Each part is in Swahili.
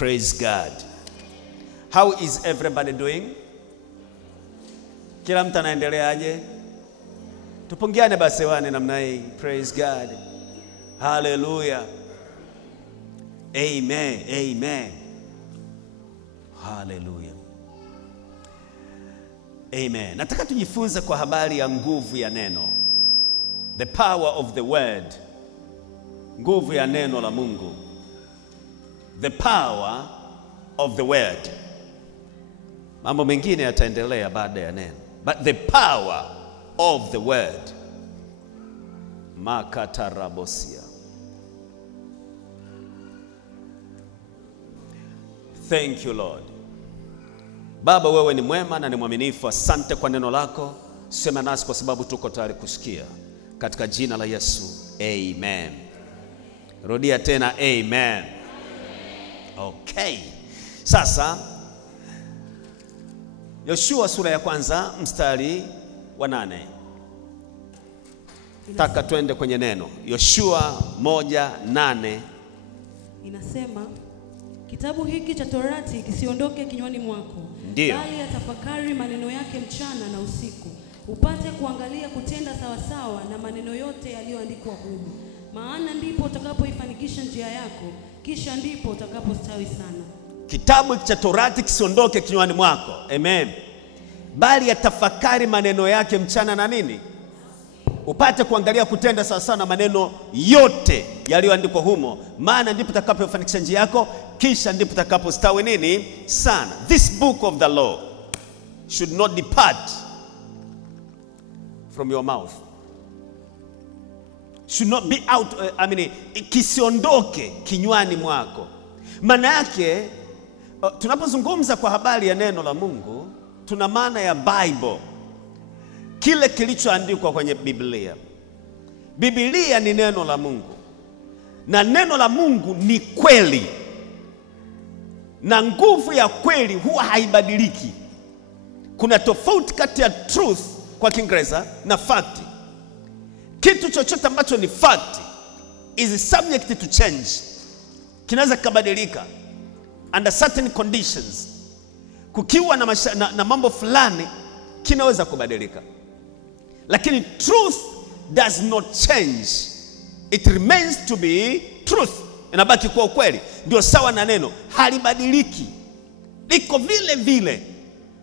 Praise God. How is everybody doing? Kila mtu anaendeleaje? Tupungiane basi wane namna hii. Praise God. Hallelujah. Amen. Amen. Hallelujah. Amen. Nataka tujifunze kwa habari ya nguvu ya neno. The power of the word. Nguvu ya neno la Mungu. The power of the word. Mambo mengine yataendelea baada ya neno. But the power of the word. Makatarabosia. Thank you, Lord. Baba, wewe ni mwema na ni mwaminifu. Asante kwa neno lako. Sema nasi kwa sababu tuko tayari kusikia. Katika jina la Yesu. Amen. Rudia tena amen. Okay. Sasa Yoshua sura ya kwanza mstari wa 8. Taka twende kwenye neno. Yoshua 1:8. Inasema, kitabu hiki cha Torati kisiondoke kinywani mwako, Ndiyo. bali atafakari maneno yake mchana na usiku, upate kuangalia kutenda sawasawa na maneno yote yaliyoandikwa humu. Maana ndipo utakapoifanikisha njia yako, kisha ndipo utakapostawi sana. Kitabu cha Torati kisiondoke kinywani mwako. Amen. Bali atafakari maneno yake mchana na nini? Upate kuangalia kutenda sawasawa na maneno yote yaliyoandikwa humo. Maana ndipo utakapofanikisha njia yako, kisha ndipo utakapostawi nini? Sana. This book of the law should not depart from your mouth. Should not be out, kisiondoke kinywani mwako. Maana yake tunapozungumza kwa habari ya neno la Mungu, tuna maana ya Bible. Kile kilichoandikwa kwenye Biblia. Biblia ni neno la Mungu. Na neno la Mungu ni kweli. Na nguvu ya kweli huwa haibadiliki. Kuna tofauti kati ya truth kwa Kiingereza na fact. Kitu chochote ambacho ni fact is subject to change. Kinaweza kubadilika under certain conditions. Kukiwa na mambo fulani kinaweza kubadilika. Lakini truth does not change. It remains to be truth. Inabaki kuwa ukweli. Ndio sawa na neno, halibadiliki. Liko vile vile.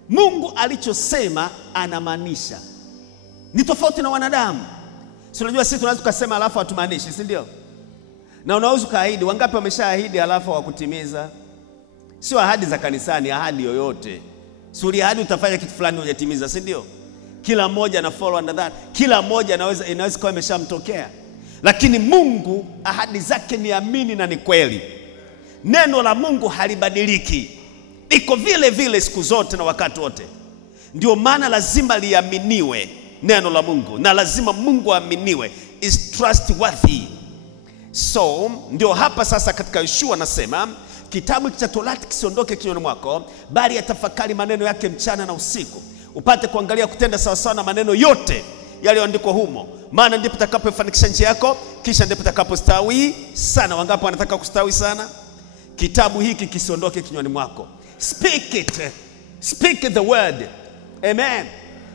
Mungu alichosema anamaanisha. Ni tofauti na wanadamu. Si unajua sisi tunaweza kusema alafu hatumaanishi, si ndio? Na unaweza kuahidi, wangapi wameshaahidi alafu hawakutimiza? Sio ahadi za kanisani, ahadi yoyote. Suri ahadi utafanya kitu fulani hujatimiza, si ndio? Kila mmoja ana follow under that. Kila mmoja inaweza kuwa imeshamtokea. Lakini Mungu ahadi zake ni amini na ni kweli. Neno la Mungu halibadiliki. Liko vile vile siku zote na wakati wote. Ndio maana lazima liaminiwe neno la Mungu, na lazima Mungu aaminiwe. Is trustworthy. So ndio hapa sasa katika Yoshua anasema, kitabu cha Torati kisiondoke kinywani mwako, bali atafakari maneno yake mchana na usiku, upate kuangalia kutenda sawasawa na maneno yote yaliyoandikwa humo. Maana ndipo utakapofanikisha njia yako, kisha ndipo utakapostawi sana. Wangapi wanataka kustawi sana? Kitabu hiki kisiondoke kinywani mwako. Speak it. Speak the word. Amen.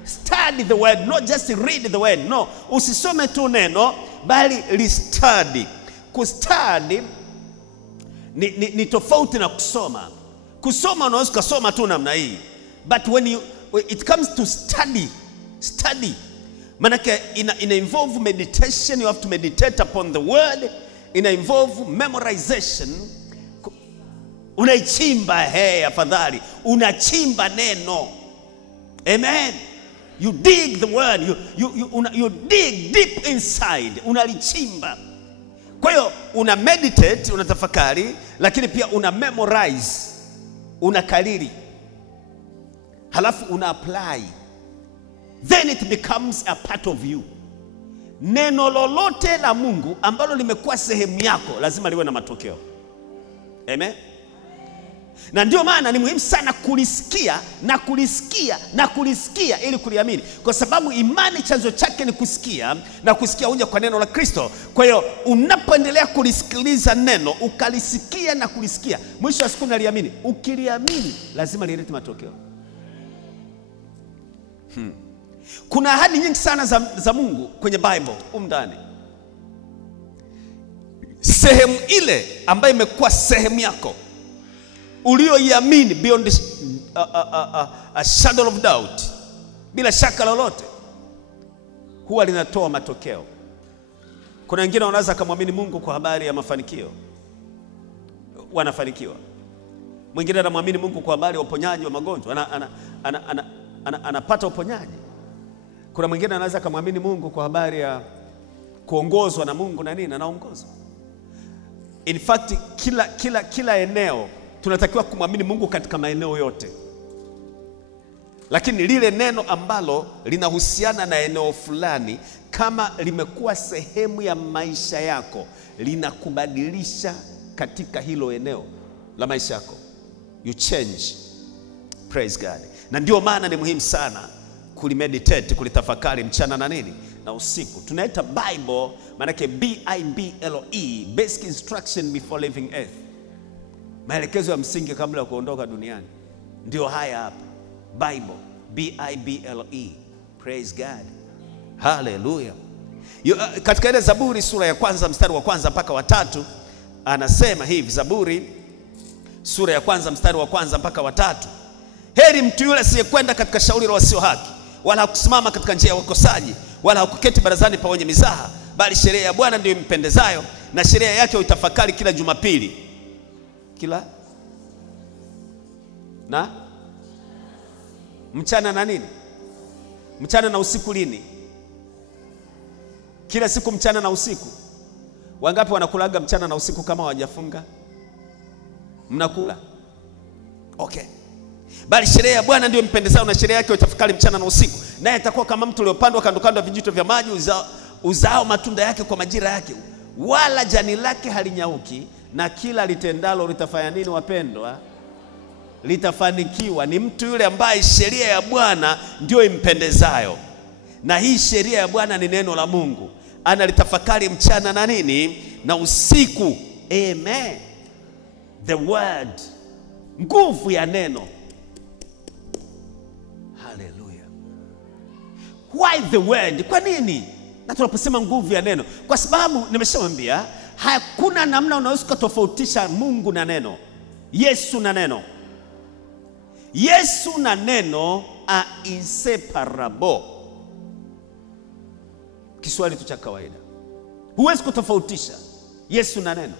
Study the word, not just read the word. No, usisome tu neno, bali li-study. Kustudy ni tofauti na kusoma. Kusoma unaweza kusoma tu namna hii. But when it comes to study, manake ina involve meditation. You have to meditate upon the word. Ina involve memorization. Unaichimba, afadhali unachimba neno. Amen. You dig the word. You dig deep inside. Unalichimba. Kwa hiyo una meditate, unatafakari, lakini pia una memorize, unakariri. Halafu una apply. Then it becomes a part of you. Neno lolote la Mungu ambalo limekuwa sehemu yako lazima liwe na matokeo. Amen. Na ndio maana ni muhimu sana kulisikia na kulisikia na kulisikia ili kuliamini, kwa sababu imani chanzo chake ni kusikia, na kusikia huja kwa neno la Kristo. Kwa hiyo unapoendelea kulisikiliza neno, ukalisikia na kulisikia, mwisho wa siku unaliamini. Ukiliamini lazima lilete matokeo. Kuna ahadi nyingi sana za Mungu kwenye Bible ndani. Sehemu ile ambayo imekuwa sehemu yako ulioiamini beyond a shadow of doubt, bila shaka lolote, huwa linatoa matokeo. Kuna wengine wanaweza kumwamini Mungu kwa habari ya mafanikio, wanafanikiwa. Mwingine anamwamini Mungu kwa habari ya uponyaji wa magonjwa, anapata uponyaji. Kuna mwingine anaweza kumwamini Mungu kwa habari ya kuongozwa na Mungu na nini, anaongozwa. In fact, kila eneo tunatakiwa kumwamini Mungu katika maeneo yote. Lakini lile neno ambalo linahusiana na eneo fulani, kama limekuwa sehemu ya maisha yako, linakubadilisha katika hilo eneo la maisha yako. You change. Praise God. Na ndio maana ni muhimu sana kulimeditate, kulitafakari mchana na nini na usiku. Tunaita Bible maana BIBLE, basic instruction before leaving earth. Maelekezo ya msingi kabla ya kuondoka duniani. Ndio haya hapa. Bible, BIBLE. Praise God. Hallelujah. Katika ile Zaburi sura ya kwanza mstari wa kwanza mpaka wa 3 anasema hivi. Zaburi sura ya kwanza mstari wa kwanza mpaka wa 3. Heri mtu yule asiyekwenda katika shauri la wasio haki, wala hakusimama katika njia ya wakosaji, wala hakuketi barazani pa wenye mizaha, bali sheria ya Bwana ndiyo impendezayo, na sheria yake uitafakari kila Jumapili. Kila na mchana na nini? Mchana na usiku. Lini? Kila siku, mchana na usiku. Wangapi wanakulaga mchana na usiku kama hawajafunga? Mnakula? Okay. Bali sheria ya Bwana ndiyo mpendezao, na sheria yake utafakari mchana na usiku. Naye atakuwa kama mtu uliopandwa kando kando ya vijito vya maji, uzao matunda yake kwa majira yake, wala jani lake halinyauki, na kila litendalo litafanya nini wapendwa? Litafanikiwa. Ni mtu yule ambaye sheria ya Bwana ndio impendezayo. Na hii sheria ya Bwana ni neno la Mungu. Analitafakari mchana na nini na usiku. Amen. The word, nguvu ya neno. Hallelujah. Why the word? Kwa nini? Na tunaposema nguvu ya neno, kwa sababu nimeshawaambia hakuna namna unaweza kutofautisha Mungu na neno. Yesu na neno. Yesu na neno are inseparable. Kiswahili tu cha kawaida. Huwezi kutofautisha Yesu na neno.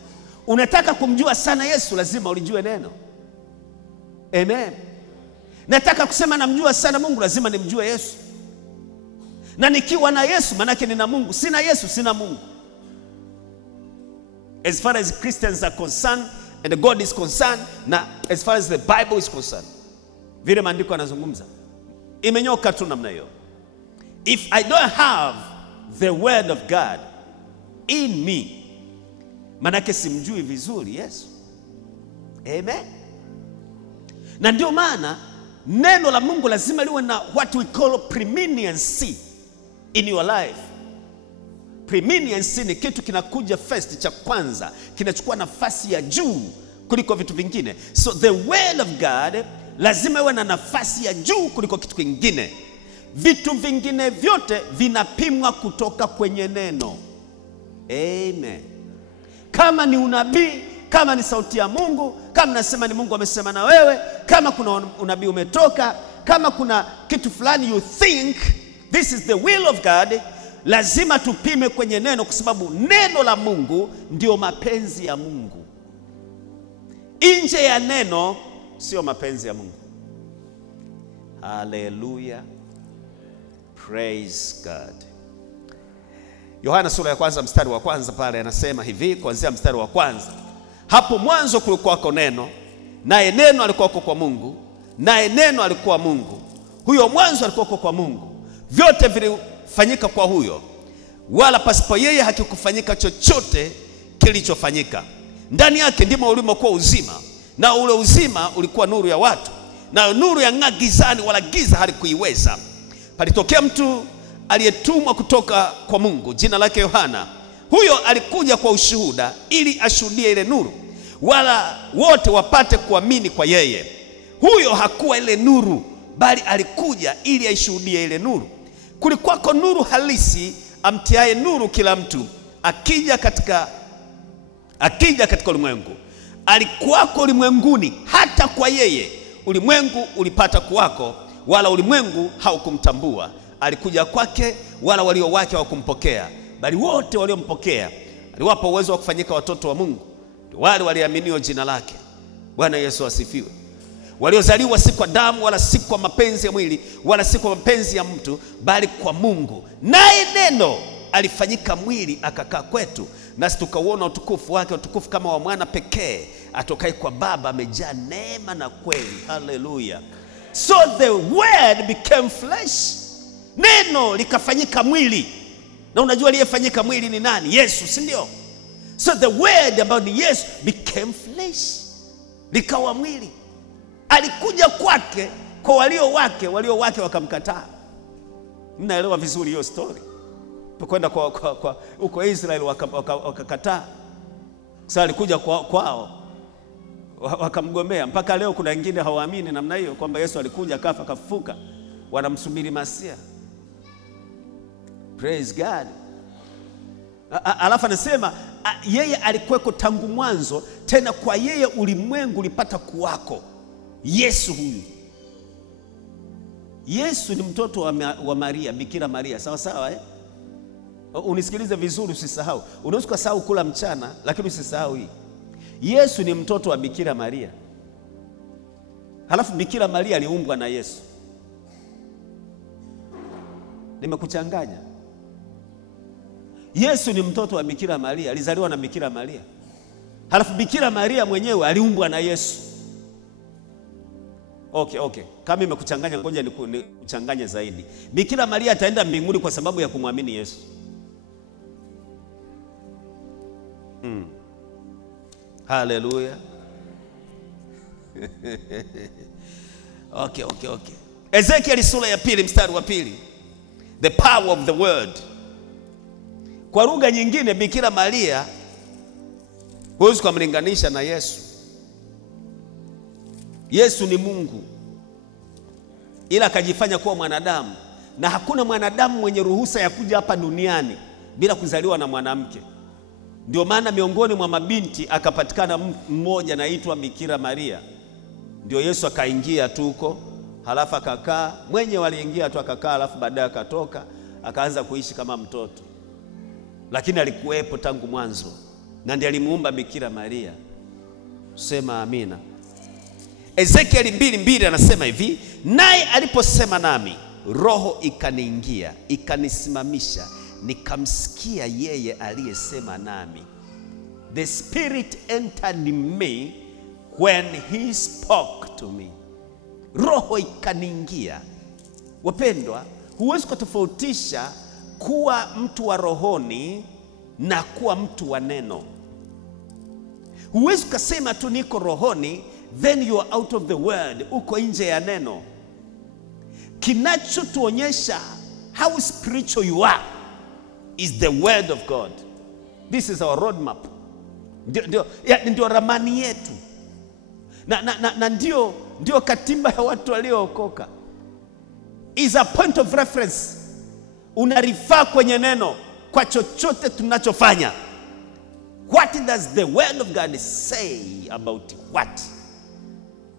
Unataka kumjua sana Yesu, lazima ulijue neno. Amen. Nataka kusema namjua sana Mungu, lazima nimjue Yesu. Na nikiwa na Yesu manake nina Mungu. Sina Yesu, sina Mungu. As far as Christians are concerned and God is concerned, na as far as the Bible is concerned, vile maandiko yanazungumza, imenyoka tu namna hiyo. If I don't have the word of God in me, manake simjui vizuri Yesu. Amen. Na ndio maana neno la Mungu lazima liwe na what we call preeminence in your life. Preeminence ni kitu kinakuja first, cha kwanza, kinachukua nafasi ya juu kuliko vitu vingine. So the word of God lazima iwe na nafasi ya juu kuliko kitu kingine. Vitu vingine vyote vinapimwa kutoka kwenye neno. Amen. Kama ni unabii, kama ni sauti ya Mungu, kama nasema ni Mungu amesema na wewe, kama kuna unabii umetoka, kama kuna kitu fulani you think this is the will of God, lazima tupime kwenye neno, kwa sababu neno la Mungu ndio mapenzi ya Mungu. Nje ya neno sio mapenzi ya Mungu. Hallelujah. Praise God. Yohana sura ya kwanza mstari wa kwanza pale anasema hivi, kuanzia mstari wa kwanza. Hapo mwanzo kulikuwako neno, naye neno alikuwa kwa Mungu, naye neno alikuwa Mungu. Huyo mwanzo alikuwa kwa Mungu. Vyote vilifanyika kwa huyo, wala pasipo yeye hakikufanyika chochote kilichofanyika. Ndani yake ndimo ulimokuwa uzima, na ule uzima ulikuwa nuru ya watu, na nuru yang'aa gizani, wala giza halikuiweza. Palitokea mtu aliyetumwa kutoka kwa Mungu, jina lake Yohana. Huyo alikuja kwa ushuhuda, ili ashuhudie ile nuru, wala wote wapate kuamini kwa yeye. Huyo hakuwa ile nuru, bali alikuja ili aishuhudie ile nuru. Kulikuwako nuru halisi, amtiaye nuru kila mtu akija katika ulimwengu. Alikuwako ulimwenguni, hata kwa yeye ulimwengu ulipata kuwako, wala ulimwengu haukumtambua. Alikuja kwake, wala walio wake hawakumpokea, bali wote waliompokea aliwapa uwezo wa kufanyika watoto wa Mungu, wale waliaminio jina lake. Bwana Yesu asifiwe. Waliozaliwa si kwa damu, wala si kwa mapenzi ya mwili, wala si kwa mapenzi ya mtu, bali kwa Mungu. Naye neno alifanyika mwili akakaa kwetu, nasi tukauona utukufu wake, utukufu kama wa mwana pekee atokaye kwa Baba, amejaa neema na kweli. Hallelujah. So the word became flesh. Neno likafanyika mwili. Na unajua aliyefanyika mwili ni nani? Yesu, si ndio? So the word about Yesu became flesh, likawa mwili. Alikuja kwake, kwa walio wake wakamkataa. Mnaelewa vizuri hiyo story. Tukwenda kwa huko Israeli wakakataa. Sasa alikuja kwao, wakamgomea. Mpaka leo kuna wengine hawaamini namna hiyo kwamba Yesu alikuja akafa akafufuka, wanamsubiri Masia. Praise God. Alafu anasema yeye alikuweko tangu mwanzo, tena kwa yeye ulimwengu ulipata kuwako. Yesu huyu, Yesu ni mtoto wa Maria, Bikira Maria, sawa sawa Unisikilize vizuri, usisahau. Unaweza kusahau kula mchana, lakini usisahau hii. Yesu ni mtoto wa Bikira Maria. Halafu Bikira Maria aliumbwa na Yesu. Nimekuchanganya? Yesu ni mtoto wa Bikira Maria, alizaliwa na Bikira Maria. Halafu Bikira Maria mwenyewe aliumbwa na Yesu. Okay. Kama nimekuchanganya, ngoja nikuchanganye zaidi. Bikira Maria ataenda mbinguni kwa sababu ya kumwamini Yesu. Hallelujah. Okay. Ezekiel sura ya 2 mstari wa 2. The power of the word. Kwa lugha nyingine, Bikira Maria huwezi kumlinganisha na Yesu. Yesu ni Mungu, ila akajifanya kuwa mwanadamu, na hakuna mwanadamu mwenye ruhusa ya kuja hapa duniani bila kuzaliwa na mwanamke. Ndio maana miongoni mwa mabinti akapatikana mmoja anaitwa Bikira Maria. Ndio Yesu akaingia tu huko, halafu akakaa. Mwenye aliingia tu akakaa, halafu baadaye akatoka akaanza kuishi kama mtoto, lakini alikuwepo tangu mwanzo, na ndiye alimuumba Bikira Maria. Sema amina. Ezekiel 2:2 anasema hivi, naye aliposema nami, roho ikaniingia, ikanisimamisha, nikamsikia yeye aliyesema nami. The Spirit entered me when he spoke to me. Roho ikaniingia. Wapendwa, huwezi kutofautisha kuwa mtu wa rohoni na kuwa mtu wa neno. Huwezi kusema tu niko rohoni then you are out of the word, uko nje ya neno. Kinachotuonyesha how spiritual you are is the word of God. This is our roadmap. Ndio ramani yetu. Na ndio katiba ya watu waliookoka. Is a point of reference. Unarifaa kwenye neno kwa chochote tunachofanya. What does the word of God say about what?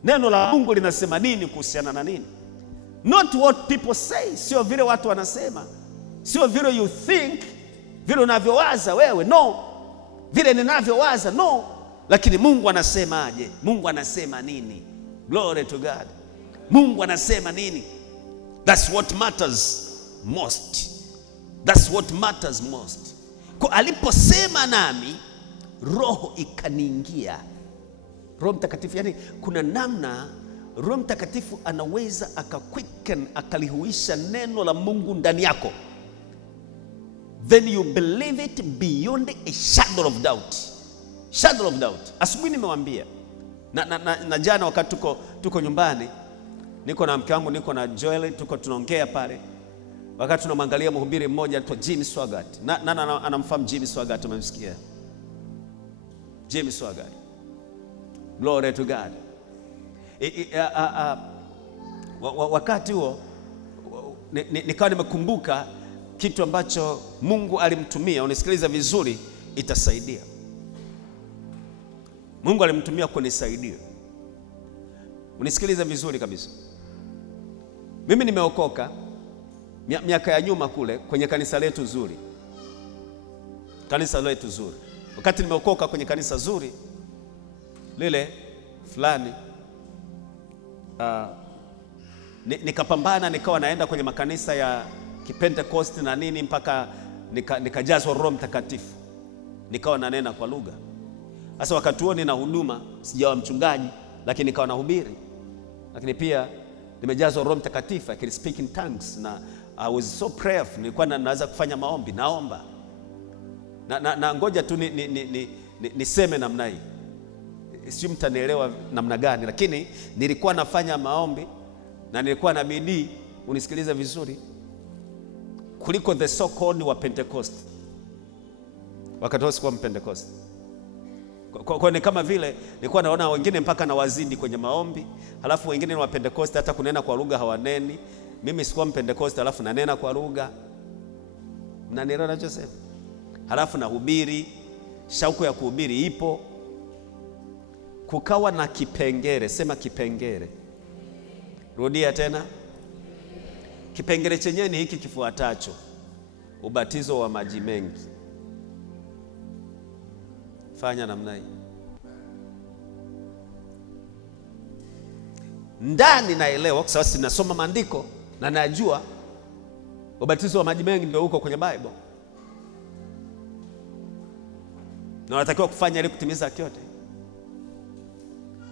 Neno la Mungu linasema nini kuhusiana na nini? Not what people say. Sio vile watu wanasema, sio vile you think, vile unavyowaza wewe, no. Vile ninavyowaza, no. Lakini Mungu anasemaje? Mungu anasema nini? Glory to God. Mungu anasema nini? That's what matters most. That's what matters most. Kwa aliposema nami, roho ikaniingia. Roho Mtakatifu, yani kuna namna Roho Mtakatifu anaweza akaquicken, akalihuisha neno la Mungu ndani yako. Then you believe it beyond a shadow of doubt. Shadow of doubt. Asubuhi nimewaambia, Na jana wakati tuko nyumbani, niko na mke wangu, niko na Joel, tunaongea pale. Wakati tunamwangalia mhubiri mmoja anaitwa Jimmy Swaggart. Anamfahamu Jimmy Swaggart, umemsikia? Jimmy Swaggart. Glory to God. Wakati huo nikawa nimekumbuka kitu ambacho Mungu alimtumia. Unisikiliza vizuri, itasaidia. Mungu alimtumia kunisaidia. Unisikiliza vizuri kabisa. Mimi nimeokoka miaka ya nyuma kule kwenye kanisa letu zuri. Kanisa letu zuri. Wakati nimeokoka kwenye kanisa zuri lile fulani, nikapambana, nikawa naenda kwenye makanisa ya Kipentecost na nini mpaka nikajazwa Roho Mtakatifu. Nikawa nanena kwa lugha. Sasa wakati huo nina huduma, sijawa mchungaji, lakini nikawa nahubiri. Lakini pia nimejazwa Roho Mtakatifu, I can speak in tongues, na I was so prayerful. Nilikuwa naweza kufanya maombi, naomba. Na ngoja tu niseme namna hii. Sio mtanielewa namna gani, lakini nilikuwa nafanya maombi na nilikuwa na bidii, unisikilize vizuri, kuliko the so called wa Pentecost. Wakati sikuwa Pentecost. Kwa ni kama vile nilikuwa naona wengine mpaka na wazidi kwenye maombi, halafu wengine ni wa Pentecost hata kunena kwa lugha hawaneni. Mimi sikuwa Pentecost halafu nanena kwa lugha. Mnanielewa ninachosema? Halafu nahubiri, shauku ya kuhubiri ipo. Kukawa na kipengele, sema kipengele. Rudia tena. Kipengele chenyewe ni hiki kifuatacho: ubatizo wa maji mengi. Fanya namna hii. Ndani naelewa kwa sababu ninasoma maandiko na najua ubatizo wa maji mengi ndio uko kwenye Bible. Na unatakiwa kufanya ili kutimiza yote.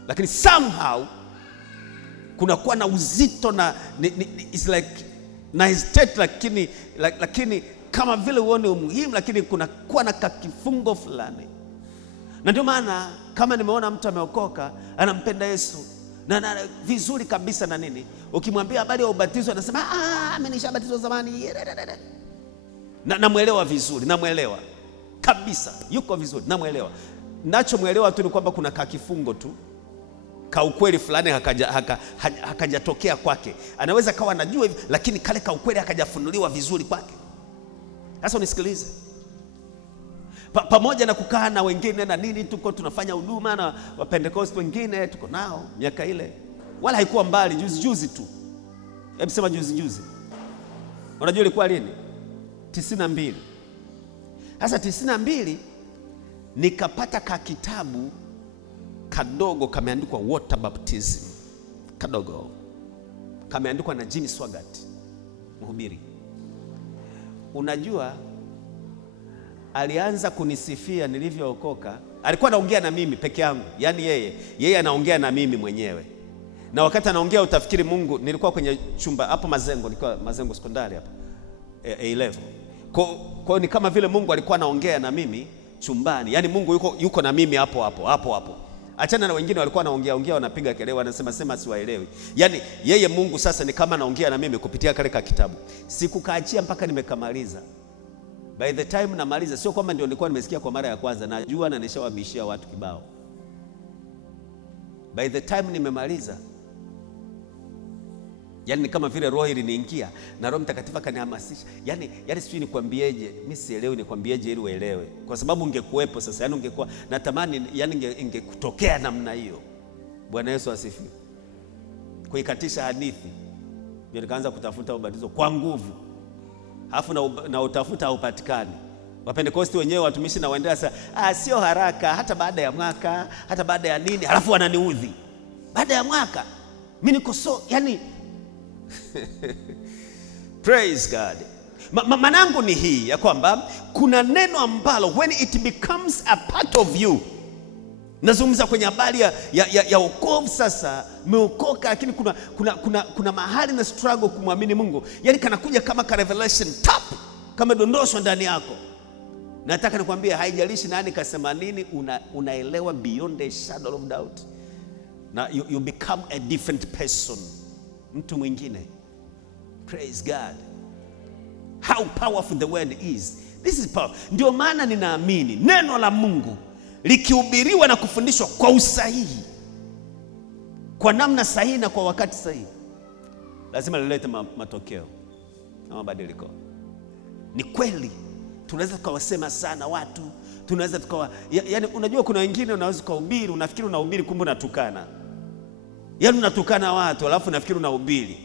Lakini somehow kuna kuwa na uzito na it's like na hesitate, lakini kama vile uone umuhimu, lakini kuna kuwa na kifungo fulani. Na ndio maana kama nimeona mtu ameokoka, anampenda Yesu na vizuri kabisa na nini, ukimwambia habari ya ubatizo anasema mimi nishabatizwa zamani. Namuelewa vizuri, namuelewa kabisa, yuko vizuri, namuelewa. Nachomuelewa tu ni kwamba kuna kifungo tu ka ukweli fulani hakajatokea kwake. Anaweza kawa anajua hivi, lakini kale ka ukweli hakajafunuliwa vizuri kwake. Sasa unisikilize. Pamoja na kukaa na wengine na nini, tuko tunafanya huduma na wa Pentecost wengine tuko nao miaka ile. Wala haikuwa mbali, juzi tu. Hebu sema juzi. Unajua ilikuwa lini? 92. Sasa 92 nikapata kitabu kadogo kameandikwa water baptism. Kadogo. Kameandikwa na Jimmy Swaggart, mhubiri. Unajua alianza kunisifia nilivyookoka. Alikuwa anaongea na mimi peke yangu. Yaani yeye anaongea na mimi mwenyewe. Na wakati anaongea utafikiri Mungu, nilikuwa kwenye chumba hapo Mazengo, nilikuwa Mazengo sekondari hapa. A11. Kwa ni kama vile Mungu alikuwa anaongea na mimi chumbani. Yaani Mungu yuko na mimi hapo. Achana na wengine walikuwa wanaongea wanapiga kelele wanasema siwaelewi. Yaani yeye Mungu sasa ni kama anaongea na mimi kupitia kale kitabu. Sikukaachia mpaka nimekamaliza. By the time namaliza, sio kwamba ndio nilikuwa nimesikia kwa mara ya kwanza, najua na nishawabishia watu kibao. By the time nimemaliza, yani kama vile roho iliniingia na Roho Mtakatifu akanihamasisha. Yani sijui nikwambieje, mimi sielewi nikwambieje ili uelewe. Kwa sababu ungekuepo sasa, yani ungekuwa natamani, yani ingekutokea namna hiyo. Bwana Yesu asifiwe. Kuikatisha hadithi, ndio nikaanza kutafuta ubatizo kwa nguvu. Alafu na utafuta haupatikani. Wapentekosti wenyewe watumishi na waendea sasa, sio haraka, hata baada ya mwaka, hata baada ya nini, alafu wananiudhi. Baada ya mwaka, mimi niko yani praise God. Manangu ni hii ya kwamba kuna neno ambalo when it becomes a part of you. Nazungumza kwenye habari ya wokovu sasa, umeokoka lakini kuna mahali na struggle kumwamini Mungu. Yaani kanakuja kama ka revelation tap, kama dondoshwa ndani yako. Nataka nikwambie haijalishi nani kasema nini, unaelewa beyond a shadow of doubt. na you become a different person, mtu mwingine. Praise God. How powerful the word is. This is powerful. Ndio maana ninaamini neno la Mungu likihubiriwa na kufundishwa kwa usahihi, kwa namna sahihi na kwa wakati sahihi, lazima lilete matokeo na mabadiliko. Ni kweli tunaweza tukawasema sana watu, tunaweza tukawa yani unajua kuna wengine unaweza kuhubiri unafikiri unahubiri kumbe unatukana. Yani unatukana watu alafu unafikiri unahubiri.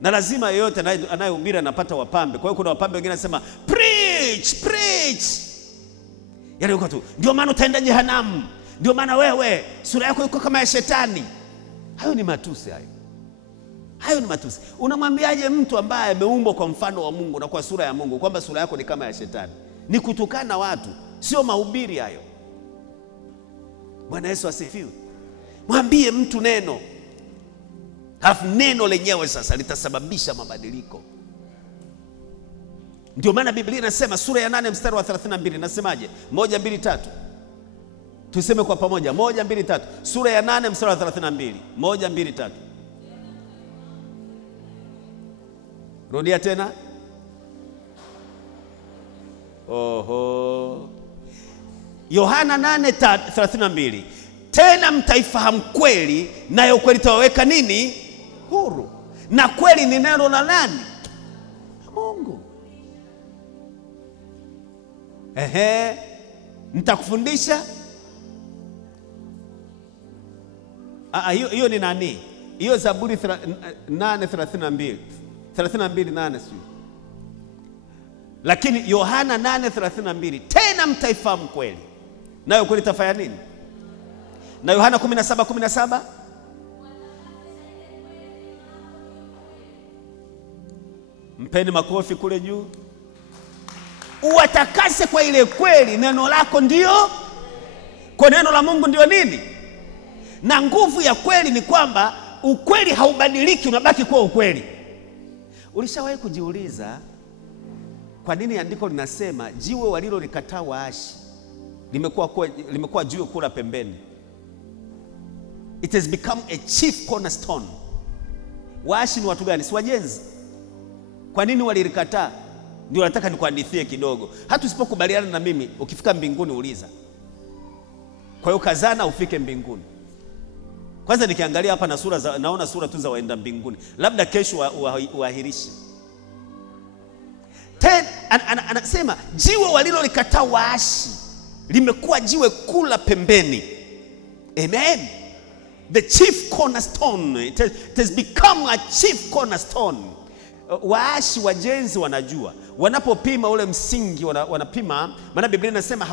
Na lazima yeyote anayehubiri anapata wapambe. Kwa hiyo kuna wapambe wengine wanasema preach, preach. Yani uko tu, ndio maana utaenda jehanamu. Ndio maana wewe sura yako iko kama ya shetani. Hayo ni matusi hayo. Hayo ni matusi. Unamwambiaje mtu ambaye ameumbwa kwa mfano wa Mungu na kwa sura ya Mungu kwamba sura yako ni kama ya shetani? Ni kutukana watu, sio mahubiri hayo. Bwana Yesu asifiwe. Mwambie mtu neno, halafu neno lenyewe sasa litasababisha mabadiliko. Ndio maana Biblia inasema sura ya 8 mstari wa 32 inasemaje? 1 2 3. Tuseme kwa pamoja 1 2 3. Sura ya 8 mstari wa 32. 1 2 3. Rudia tena. Oho. Yohana 8:32. Tena mtaifahamu kweli, nayo kweli itawaweka nini? Huru. Na kweli ni neno la nani? Mungu. Nitakufundisha. Hiyo ni nani? Hiyo Zaburi 8:32. 32:8 sio. Lakini Yohana 8:32, tena mtaifahamu kweli, nayo kweli itafanya nini? Na Yohana 17:17, mpeni makofi kule juu. Uwatakase kwa ile kweli, neno lako ndio. Kwa neno la Mungu ndio nini? Na nguvu ya kweli ni kwamba ukweli haubadiliki, unabaki kuwa ukweli. Ulishawahi kujiuliza kwa nini andiko linasema jiwe walilolikataa waashi limekuwa jiwe kula pembeni? It has become a chief cornerstone. Waashi ni watu gani? Si wajenzi. Kwa nini walilikataa? Ndio nataka nikuhadithie kidogo. Hata usipokubaliana na mimi, ukifika mbinguni uliza. Kwa hiyo kazana ufike mbinguni. Kwanza nikiangalia hapa na naona sura tu za waenda mbinguni. Labda kesho uahirishe. Anasema jiwe walilolikataa waashi limekuwa jiwe kula pembeni. Amen. The chief cornerstone. It has become a chief cornerstone. Waashi wajenzi wanajua wanapopima ule msingi wanapima, maana Biblia inasema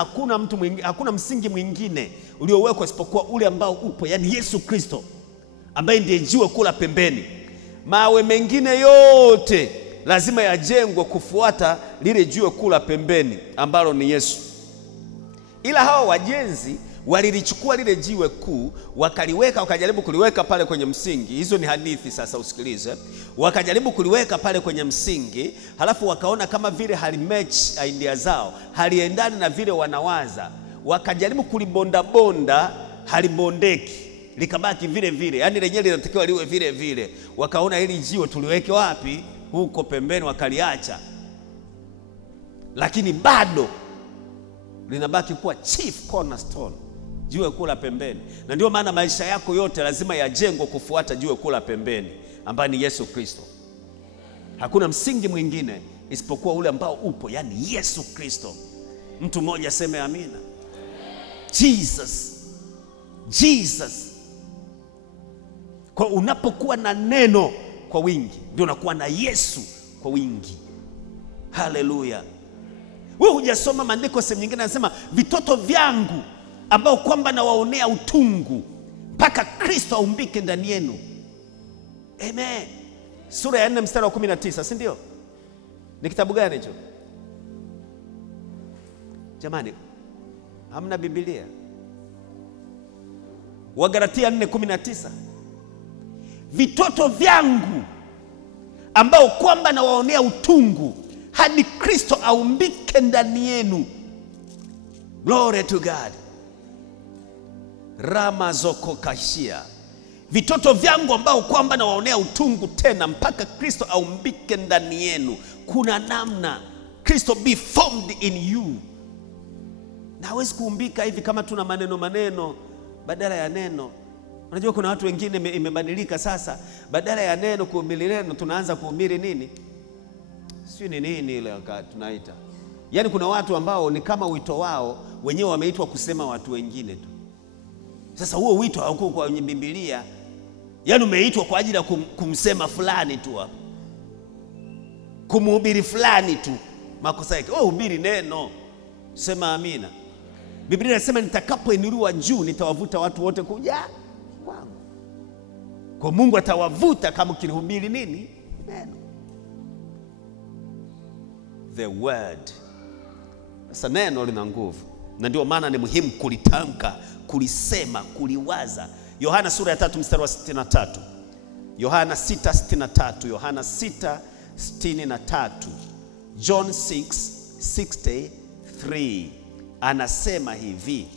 hakuna msingi mwingine uliowekwa isipokuwa ule ambao upo, yani Yesu Kristo ambaye ndiye jiwe kula pembeni. Mawe mengine yote lazima yajengwe kufuata lile jiwe kula pembeni ambalo ni Yesu. Ila hawa wajenzi walilichukua lile jiwe kuu, wakajaribu kuliweka pale kwenye msingi. Hizo ni hadithi, sasa usikilize. Wakajaribu kuliweka pale kwenye msingi, halafu wakaona kama vile halimatch idea zao, haliendani na vile wanawaza. Wakajaribu kulibonda, halibondeki, likabaki vile vile. Yani lenyewe linatakiwa liwe vile vile. Wakaona hili jiwe tuliweke wapi? Huko pembeni, wakaliacha. Lakini bado linabaki kuwa chief cornerstone, jiwe kula pembeni. Na ndio maana maisha yako yote lazima yajengwe kufuata jiwe kula pembeni ambaye ni Yesu Kristo. Hakuna msingi mwingine isipokuwa ule ambao upo, yani Yesu Kristo. Mtu mmoja aseme amina. Jesus. Kwa unapokuwa na neno kwa wingi, ndio unakuwa na Yesu kwa wingi. Haleluya. Wewe hujasoma maandiko sehemu nyingine anasema vitoto vyangu ambao kwamba nawaonea utungu mpaka Kristo aumbike ndani yenu. Amen. Sura ya 4 mstari wa 19, si ndio? Ni kitabu gani hicho? Jamani, hamna Biblia? Wagalatia 4:19. Vitoto vyangu ambao kwamba nawaonea utungu hadi Kristo aumbike ndani yenu. Glory to God. ramazokokashia, vitoto vyangu ambao kwamba nawaonea utungu tena mpaka Kristo aumbike ndani yenu. Kuna namna Kristo be formed in you. Na hawezi kuumbika hivi kama tuna maneno badala ya neno. Unajua kuna watu wengine imebadilika sasa, badala ya neno kuhubiri neno tunaanza kuhubiri nini? Sio nini ile wakati tunaita. Yaani kuna watu ambao ni kama wito wao wenyewe wameitwa kusema watu wengine tu. Sasa huo wito hauko kwenye Biblia. Yaani umeitwa kwa ajili ya kumsema fulani tu hapo. Kumhubiri fulani tu. Makosa yake. Hubiri neno. Sema amina. Biblia inasema nitakapoinuliwa juu nitawavuta watu wote kuja kwangu. Kwa Mungu atawavuta kama kilihubiri nini? Neno. The word. Sasa neno lina nguvu. Na ndio maana ni muhimu kulitamka, kulisema, kuliwaza. Yohana sura ya 3 mstari wa 63. Yohana 6:63. Yohana 6:63. John 6:63. Anasema hivi,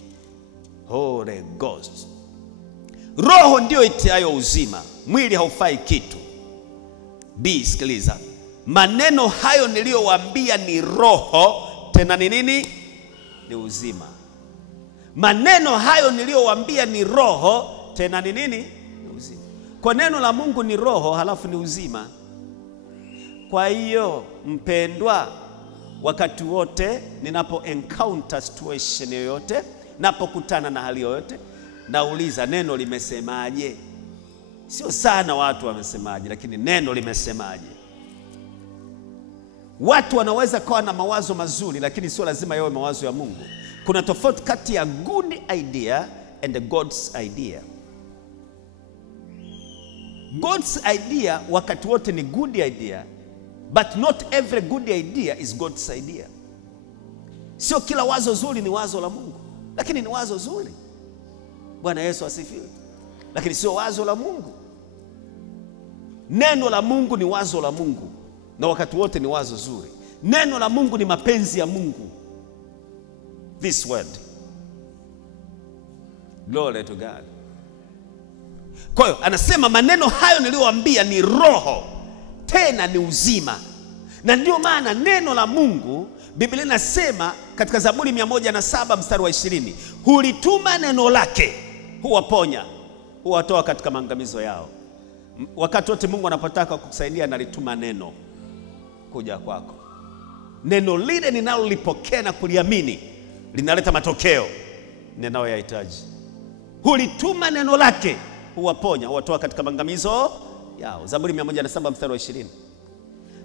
Holy Ghost, roho ndio itiayo uzima, mwili haufai kitu. Sikiliza, maneno hayo niliyowaambia ni roho, tena ni nini? Ni uzima. Maneno hayo niliyowaambia ni roho, tena ni nini? Ni uzima. Kwa neno la Mungu ni roho, halafu ni uzima. Kwa hiyo mpendwa, wakati wote ninapo encounter situation yoyote, napokutana na hali yoyote, nauliza neno limesemaje? Sio sana watu wamesemaje, lakini neno limesemaje? Watu wanaweza kuwa na mawazo mazuri, lakini sio lazima yawe mawazo ya Mungu. Kuna tofauti kati ya good idea and God's idea. God's idea wakati wote ni good idea, but not every good idea is God's idea. Sio kila wazo zuri ni wazo la Mungu, lakini ni wazo zuri. Bwana Yesu asifiwe. Lakini sio wazo la Mungu. Neno la Mungu ni wazo la Mungu, na wakati wote ni wazo zuri. Neno la Mungu ni mapenzi ya Mungu. This word. Glory to God. Kwa hiyo anasema maneno hayo niliyowaambia ni roho, tena ni uzima. Na ndio maana neno la Mungu, Biblia inasema katika Zaburi 107 mstari wa 20, hulituma neno lake, huwaponya, huwatoa katika maangamizo yao. Wakati wote Mungu anapotaka kukusaidia analituma neno kuja kwako. Neno lile ninalolipokea na kuliamini linaleta matokeo ninayoyahitaji. Hulituma neno lake, huwaponya, huwatoa katika maangamizo yao. Zaburi 107 mstari wa 20.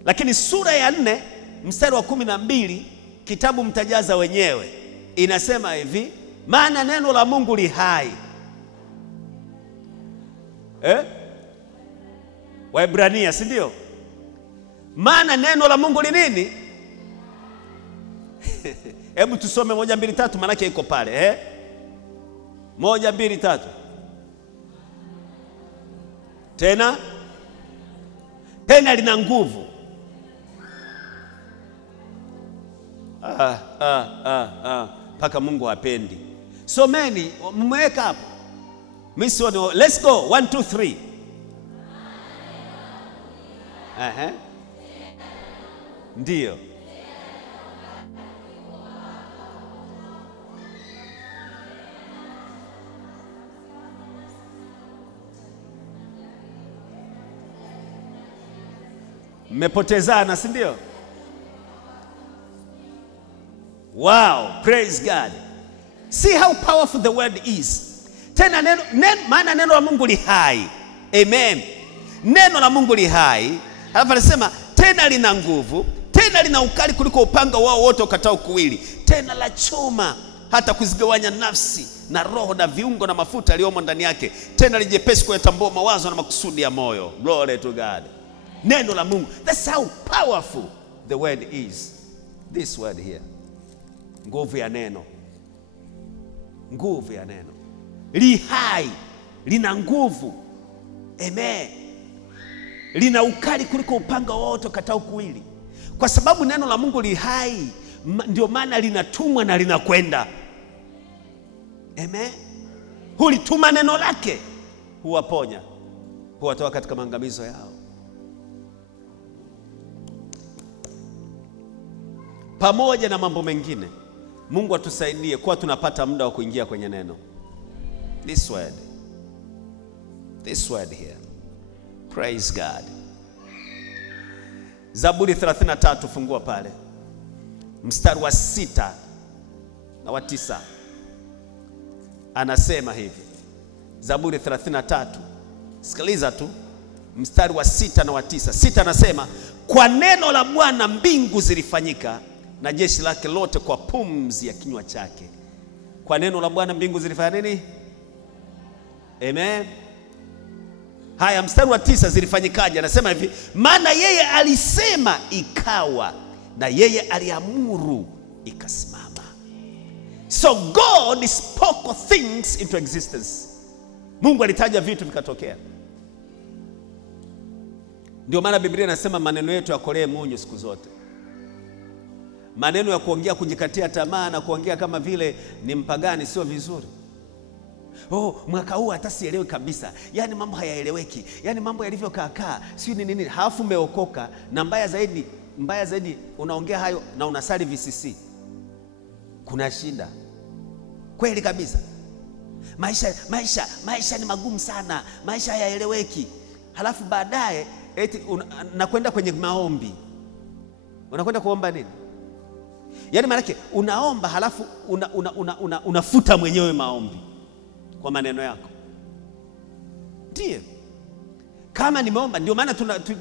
Lakini sura ya 4 mstari wa 12, kitabu mtajaza wenyewe, inasema hivi, maana neno la Mungu li hai. Waebrania, si ndio? Maana neno la Mungu li nini? Hebu tusome 1 2 3, maana yake iko pale. 1 2 3. Tena lina nguvu. Paka Mungu hapendi. Someni, mmeweka hapo. Mimi sio, let's go 1 2 3. Ndio. Mmepotezana, si ndio? Wow, praise God. See how powerful the word is. Tena maana neno la Mungu li hai. Amen. Neno la Mungu li hai. Halafu anasema tena lina nguvu, tena lina ukali kuliko upanga wao wote ukatao kuwili, tena la choma hata kuzigawanya nafsi na roho na viungo na mafuta yaliyomo ndani yake, tena lijepesi kuyatambua mawazo na makusudi ya moyo. Glory to God. Neno la Mungu. That's how powerful the word is. This word here. Nguvu ya neno. Nguvu ya neno. Li hai, lina nguvu. Amen. Lina ukali kuliko upanga wote ukatao kuwili. Kwa sababu neno la Mungu li hai, ndio maana linatumwa na linakwenda. Amen. hulituma neno lake, huwaponya, huwatoa katika maangamizo yao. Pamoja na mambo mengine, Mungu atusaidie kuwa tunapata muda wa kuingia kwenye neno. This word here. Praise God. Zaburi 33, fungua pale mstari wa 6 na wa 9. Anasema hivi, Zaburi 33, sikiliza tu mstari wa 6 na wa 9. 6 anasema, kwa neno la Bwana mbingu zilifanyika, na jeshi lake lote kwa pumzi ya kinywa chake. Kwa neno la Bwana mbingu zilifanya nini? Amen. Haya, mstari wa 9 zilifanyikaje? Anasema hivi, maana yeye alisema ikawa, na yeye aliamuru ikasimama. So God spoke things into existence. Mungu alitaja vitu vikatokea. Ndio maana Biblia inasema maneno yetu yakolee munyu siku zote. Maneno ya kuongea kujikatia tamaa na kuongea kama vile ni mpagani sio vizuri. Mwaka huu hata sielewi kabisa. Yaani mambo hayaeleweki. Yaani mambo yalivyokaa sio nini. Halafu umeokoka, na mbaya zaidi unaongea hayo na unasali VCC. Kuna shida. Kweli kabisa. Maisha ni magumu sana. Maisha hayaeleweki. Halafu baadaye eti nakwenda kwenye maombi. Unakwenda kuomba nini? Yaani maana yake unaomba halafu unafuta mwenyewe maombi kwa maneno yako. Ndiyo. Kama nimeomba, ndio maana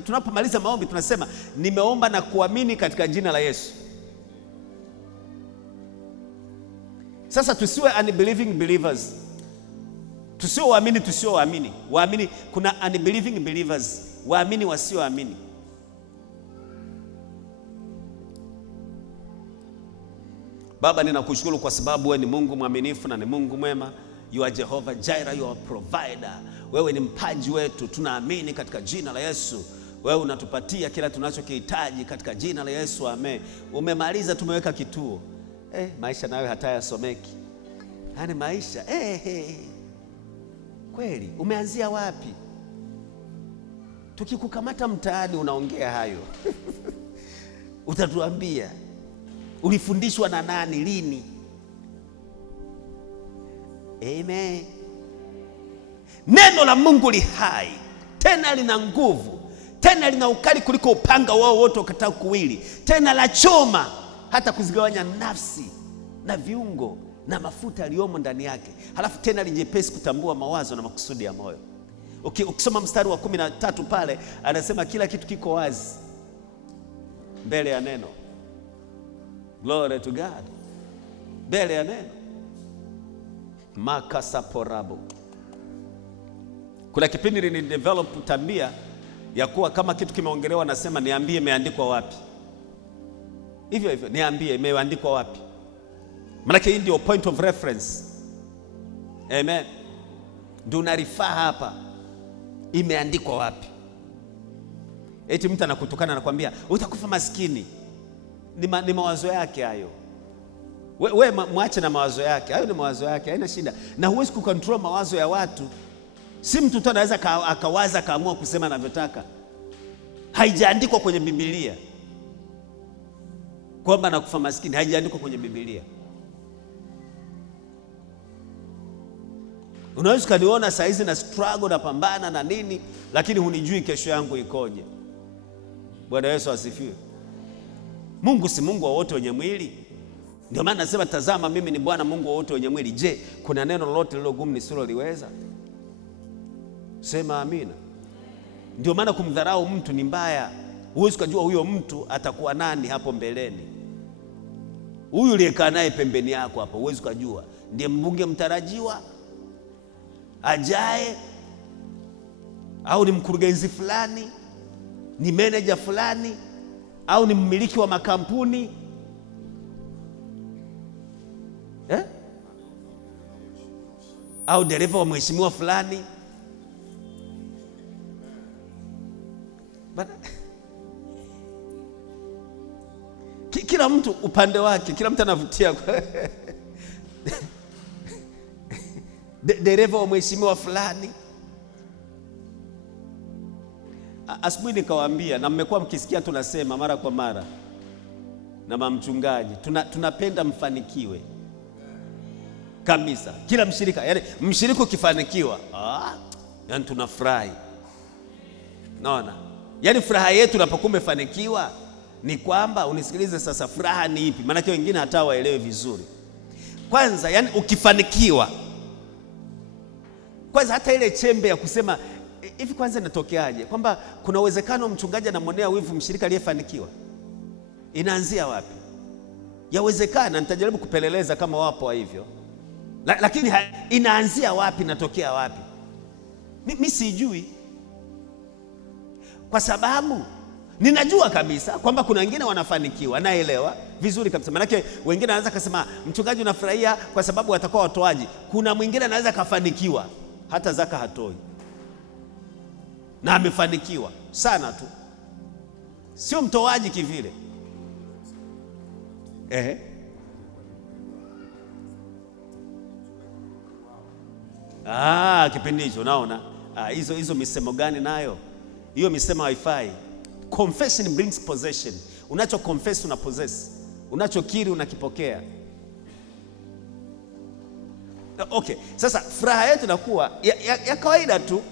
tunapomaliza maombi tunasema nimeomba na kuamini katika jina la Yesu. Sasa tusiwe unbelieving believers. Tusioamini tusioamini. Waamini, kuna unbelieving believers, waamini wasioamini. Baba, ninakushukuru kwa sababu wewe ni Mungu mwaminifu na ni Mungu mwema. You are Jehovah Jireh, you are provider. Wewe ni mpaji wetu, tunaamini katika jina la Yesu. Wewe unatupatia kila tunachokihitaji katika jina la Yesu, amen. Umemaliza, tumeweka kituo. Maisha nawe hata yasomeki. Yaani maisha, kweli, umeanzia wapi? Tukikukamata mtaani unaongea hayo. Utatuambia ulifundishwa na nani, lini? Amen. Neno la Mungu li hai, tena lina nguvu, tena lina ukali kuliko upanga wao wote ukatao kuwili, tena la choma hata kuzigawanya nafsi na viungo na mafuta yaliyomo ndani yake. Halafu tena lijepesi kutambua mawazo na makusudi ya moyo. Ukisoma mstari wa 13 pale anasema kila kitu kiko wazi mbele ya neno. Glory to God. Mbele ya neno. Makasaporabo. Kuna kipindi ni develop tabia ya kuwa kama kitu kimeongelewa nasema niambie imeandikwa wapi. Hivyo niambie imeandikwa wapi. Maana hii ndio point of reference. Amen. Ndio unarifaa hapa. Imeandikwa wapi? Eti mtu anakutukana anakuambia utakufa maskini. Ni mawazo yake hayo. Wewe mwache na mawazo yake. Hayo ni mawazo yake, haina shida. Na huwezi kucontrol mawazo ya watu. Si mtu tu anaweza akawaza kaamua kusema anavyotaka. Haijaandikwa kwenye Biblia kwamba nakufa maskini, haijaandikwa kwenye Biblia. Unaweza kaniona saa hizi na struggle na pambana na nini, lakini hunijui kesho yangu ikoje. Bwana Yesu asifiwe. Mungu si Mungu wa wote wenye mwili. Ndio maana nasema tazama mimi ni Bwana Mungu wa wote wenye mwili. Je, kuna neno lolote lilo gumu nisiloliweza? Sema amina. Ndio maana kumdharau mtu ni mbaya. Huwezi kujua huyo mtu atakuwa nani hapo mbeleni. Huyu aliyekaa naye pembeni yako hapo huwezi kujua. Ndiye mbunge mtarajiwa ajaye, au ni mkurugenzi fulani, ni manager fulani, au ni mmiliki wa makampuni, au dereva wa mheshimiwa fulani. Kila mtu upande wake, kila mtu anavutia. dereva wa mheshimiwa fulani. Asubuhi nikawaambia, na mmekuwa mkisikia tunasema mara kwa mara na mamchungaji, tunapenda mfanikiwe kabisa, kila mshirika. Yani mshirika ukifanikiwa, yani tunafurahi. Naona, yani furaha yetu unapokuwa umefanikiwa ni kwamba, unisikilize sasa, furaha ni ipi? Maana wengine hata waelewe vizuri. Kwanza, yani ukifanikiwa, kwanza hata ile chembe ya kusema hivi, kwanza inatokeaje kwamba kuna uwezekano mchungaji anamwonea wivu mshirika aliyefanikiwa? Inaanzia wapi? Yawezekana, nitajaribu kupeleleza kama wapo hivyo, lakini inaanzia wapi, inatokea wapi? Mimi sijui, kwa sababu ninajua kabisa kwamba kuna wengine wanafanikiwa, naelewa vizuri kabisa. Maana wengine anaweza kusema mchungaji unafurahia kwa sababu watakuwa watoaji. Kuna mwingine anaweza kafanikiwa hata zaka hatoi, na amefanikiwa sana tu, sio mtoaji kivile. Kipindi hicho naona hizo misemo gani nayo? Hiyo misemo haifai. Confession brings possession. Unacho confess una possess. Unachokiri unakipokea. Okay, sasa furaha yetu inakuwa ya kawaida tu.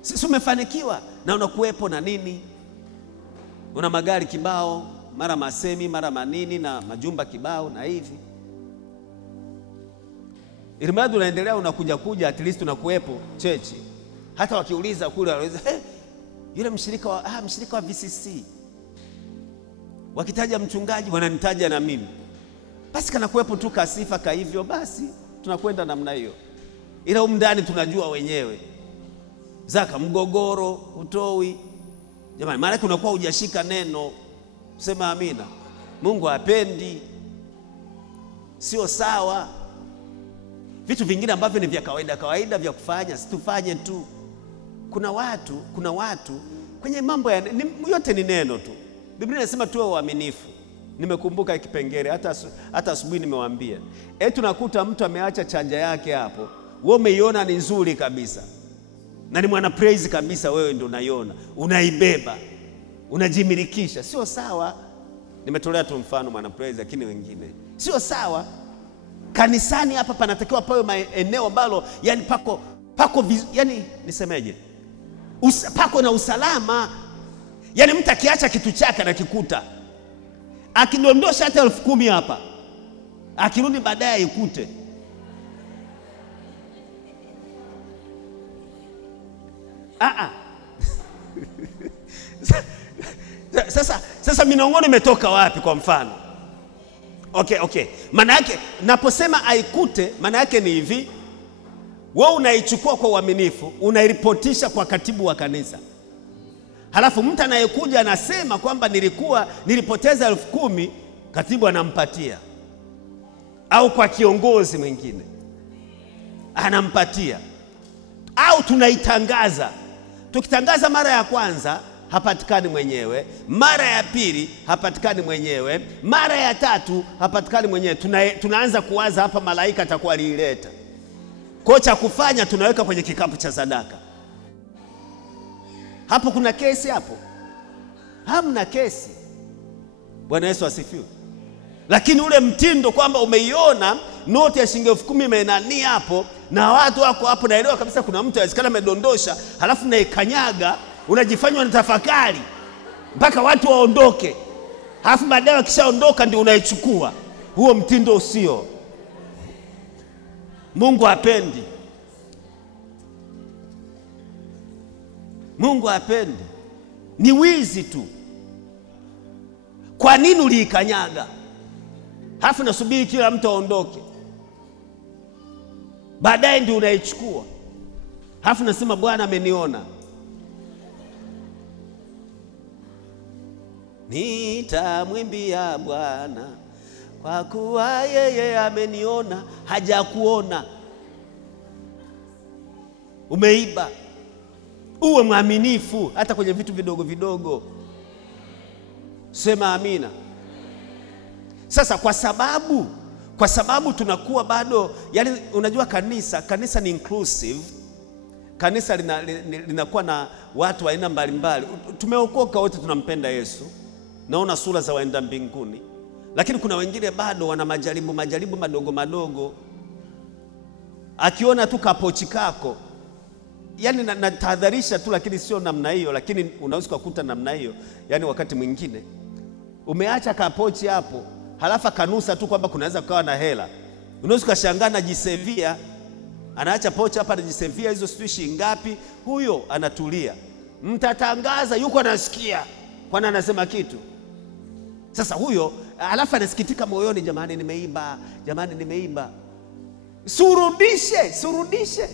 Sisi umefanikiwa na unakuwepo na nini? Una magari kibao, mara masemi, mara manini, na majumba kibao na hivi. Ilimradi unaendelea, unakuja at least unakuwepo chechi. Hata wakiuliza kule wanauliza, yule mshirika wa VCC. Wakitaja mchungaji wananitaja na mimi. Basi kana kuwepo tu kasifa ka hivyo, basi tunakwenda namna hiyo. Ila ndani tunajua wenyewe. Zaka mgogoro utoi. Jamani, maana unakuwa hujashika neno. Sema amina. Mungu hapendi. Sio sawa. Vitu vingine ambavyo ni vya kawaida vya kufanya, situfanye tu. Kuna watu kwenye mambo yote ni neno tu. Biblia inasema tuwe waaminifu. Nimekumbuka kipengele hata asubuhi nimewaambia. Tunakuta mtu ameacha chanja yake hapo. Wewe umeiona ni nzuri kabisa. Na ni mwana praise kabisa, wewe ndio unaiona. Unaibeba. Unajimilikisha. Sio sawa. Nimetolea tu mfano mwana praise, lakini wengine sio sawa. Kanisani hapa panatakiwa pawe eneo ambalo yani pako yani nisemeje? Pako na usalama. Yani mtu akiacha kitu chake na kikuta, akidondosha hata 10,000 hapa, akirudi baadaye ikute. Sasa minong'ono imetoka wapi kwa mfano? Okay. Maana yake naposema aikute, maana yake ni hivi. Wewe unaichukua kwa uaminifu, unairipotisha kwa katibu wa kanisa. Halafu mtu anayekuja anasema kwamba nilipoteza 10,000, katibu anampatia. Au kwa kiongozi mwingine anampatia. Au tunaitangaza. Tukitangaza mara ya kwanza hapatikani mwenyewe, mara ya pili hapatikani mwenyewe, mara ya tatu hapatikani mwenyewe. Tunaanza kuwaza hapa malaika atakuwa alileta. Kwa cha kufanya tunaweka kwenye kikapu cha sadaka. Hapo kuna kesi hapo? Hamna kesi. Bwana Yesu asifiwe. Lakini ule mtindo kwamba umeiona noti ya shilingi 10,000 imenania hapo na watu wako hapo, naelewa kabisa kuna mtu asikana amedondosha, halafu na ikanyaga, unajifanya unatafakari mpaka watu waondoke. Halafu baadaye wakishaondoka ndio unaichukua. Huo mtindo usio. Mungu hapendi. Mungu hapendi. Ni wizi tu. Kwa nini uliikanyaga? Halafu nasubiri kila mtu aondoke. Baadaye ndio unaichukua. Halafu nasema Bwana ameniona. Nitamwimbia Bwana kwa kuwa yeye ameniona. Hajakuona. Umeiba. Uwe mwaminifu hata kwenye vitu vidogo vidogo. Sema amina. Sasa kwa sababu Kwa sababu tunakuwa bado, yani unajua kanisa ni inclusive. Kanisa linakuwa na watu wa aina mbalimbali. Tumeokoka wote, tunampenda Yesu. Naona sura za waenda mbinguni. Lakini kuna wengine bado wana majaribu madogo madogo. Akiona tu kapochi kako, yani natahadharisha tu, lakini sio namna hiyo, lakini unaweza kukuta namna hiyo. Yani wakati mwingine umeacha kapochi hapo, halafu kanusa tu kwamba kunaweza kuwa na hela. Unaweza kushangaa na jisevia, anaacha pochi hapa na jisevia hizo sijui shilingi ngapi, huyo anatulia. Mtatangaza yuko anasikia kwani anasema kitu. Sasa huyo halafu anasikitika moyoni, jamani nimeiba. Surudishe.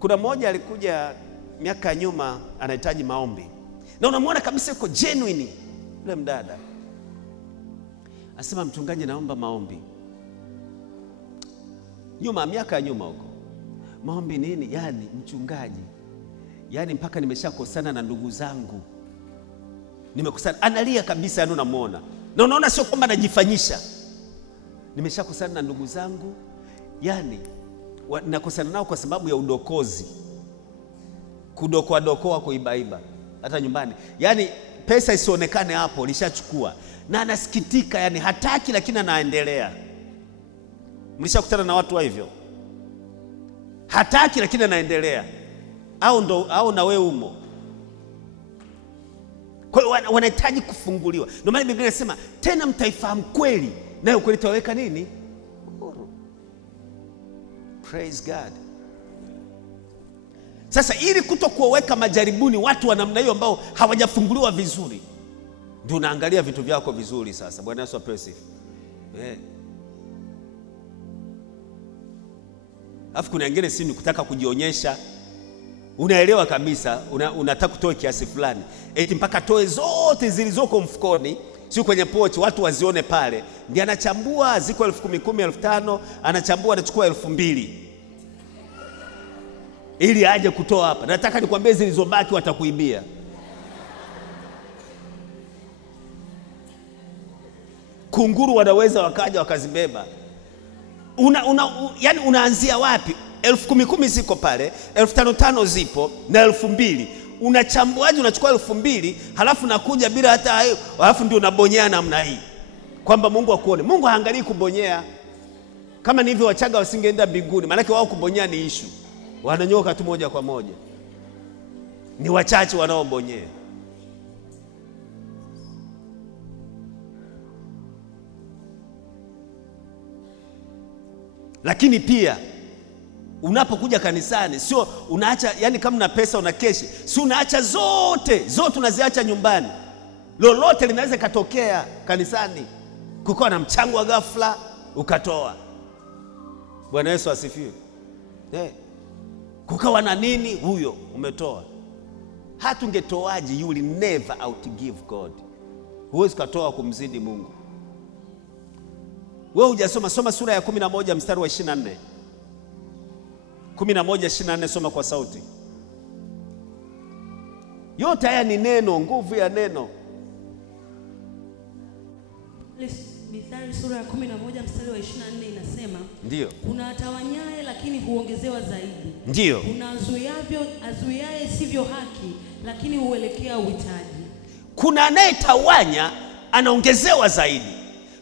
Kuna mmoja alikuja miaka nyuma anahitaji maombi. Na unamwona kabisa yuko genuine yule mdada. Asema, mchungaji naomba maombi. Miaka nyuma huko. Maombi nini? Yani mchungaji, yani mpaka nimeshakosana na ndugu zangu. Nimekosana, analia kabisa, yani unamuona. Na unaona sio kwamba anajifanyisha. Nimeshakosana na ndugu zangu, yani nakosana nao kwa sababu ya udokozi. Kudokoa kuibaiba hata nyumbani. Yani pesa isionekane hapo, lishachukua. Na anasikitika, yani hataki lakini anaendelea. Mlishakutana na watu wa hivyo? Hataki lakini anaendelea. Au na wewe umo. Kwa hiyo wanahitaji kufunguliwa. Ndio maana Biblia inasema tena mtaifahamu kweli, nayo kweli itawaweka nini? Huru. Praise God. Sasa ili kutokuweka majaribuni watu wa namna hiyo ambao hawajafunguliwa vizuri, ndio unaangalia vitu vyako vizuri sasa. Bwana Yesu asifiwe. Alafu kuna wengine si kutaka kujionyesha. Unaelewa kabisa, unataka kutoa kiasi fulani. Eti mpaka toe zote zilizoko mfukoni, si kwenye pochi, watu wazione pale. Ndiye anachambua, ziko 10,000, 15,000, anachambua, anachukua 2,000. Ili aje kutoa hapa. Nataka nikwambie zilizobaki watakuibia. Kunguru wanaweza wakaja wakazibeba. Yani unaanzia wapi? 10,000 ziko pale, 5,500 zipo na 2,000. Unachambuaje? Unachukua 2,000 halafu nakuja bila hata hayo, halafu ndio unabonyea namna hii kwamba Mungu akuone. Mungu haangalii kubonyea. Kama ni hivyo Wachaga wasingeenda mbinguni, maana wao kubonyea ni issue. Wananyoka tu moja kwa moja. Ni wachache wanaobonyea. Lakini pia unapokuja kanisani sio unaacha, yani kama una pesa una keshi, si unaacha zote unaziacha nyumbani. Lolote linaweza katokea kanisani. Kukawa na mchango wa ghafla ukatoa. Bwana Yesu asifiwe. Kukawa na nini, huyo umetoa. Hata ungetoaje, you will never outgive God. Huwezi kutoa kumzidi Mungu. Wewe hujasoma, soma sura ya 11 mstari wa 24. 11:24, soma kwa sauti. Yote haya ni neno, nguvu ya neno. Mithali sura ya 11 mstari wa 24 inasema, ndio, kuna atawanyaye lakini huongezewa zaidi. Ndio. Kuna azuiaye sivyo haki lakini huelekea uhitaji. Kuna anayetawanya anaongezewa zaidi.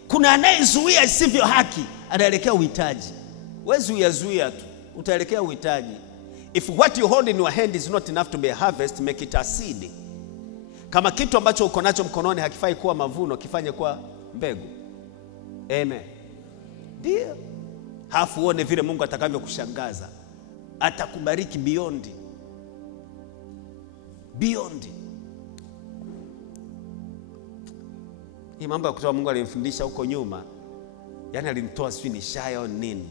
Kuna anayezuia sivyo haki anaelekea uhitaji. Wewe zuia tu, utaelekea uhitaji. If what you hold in your hand is not enough to be a harvest, make it a seed. Kama kitu ambacho uko nacho mkononi hakifai kuwa mavuno, kifanye kuwa mbegu. Amen. Ndio. Hafu uone vile Mungu atakavyokushangaza. Atakubariki beyond. Hii mambo ya kutoa Mungu alinifundisha huko nyuma. Yani alinitoa sijui ni shaya au nini.